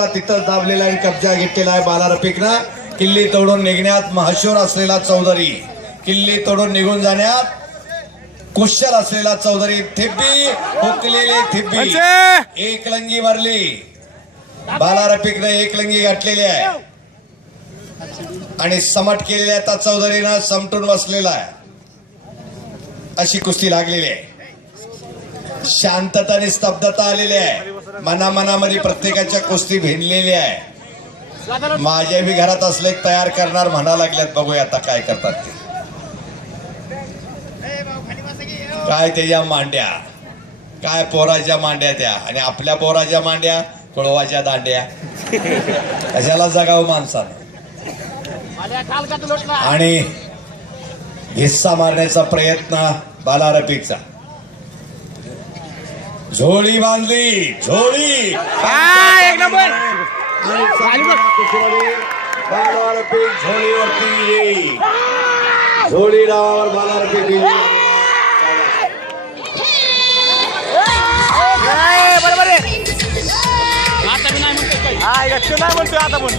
होता तिथंच दाबलेला आणि कब्जा घेतलेला आहे बाला रफिकनं किल्ली तोडून निघण्यात महशूर असलेला चौधरी. किल्ली तोडून निघून जाण्यात कुशल असलेला चौधरी थिब्बी हुकलेली थिब्बी. एक लंगी मारली. बाला रफिकने एक लंगी गाठलेली आहे. आणि समट केलेल्या त्या चौधरीनं समटून बसलेला आहे. अशी कुस्ती लागलेली आहे. शांतता आणि स्तब्धता आलेली आहे. मनामनामध्ये प्रत्येकाच्या कुस्ती भिनलेली आहे. माझ्या बी घरात असले तयार करणार म्हणा लागल्यात. बघूया आता काय करतात ते. काय त्याच्या मांड्या? काय पोराच्या मांड्या त्या? आणि आपल्या पोराच्या मांड्या कुळवाच्या दांड्या. कशाला जगावं माणसानं? आणि हिस्सा मारण्याचा प्रयत्न बाला झोळी बांधली झोळी. एक नंबर. रफिक झोळीवरती येईल. झोळी नावावर रफिक येईल. बरोबर आहे. आता मी हा नाही म्हणतोय आता पण.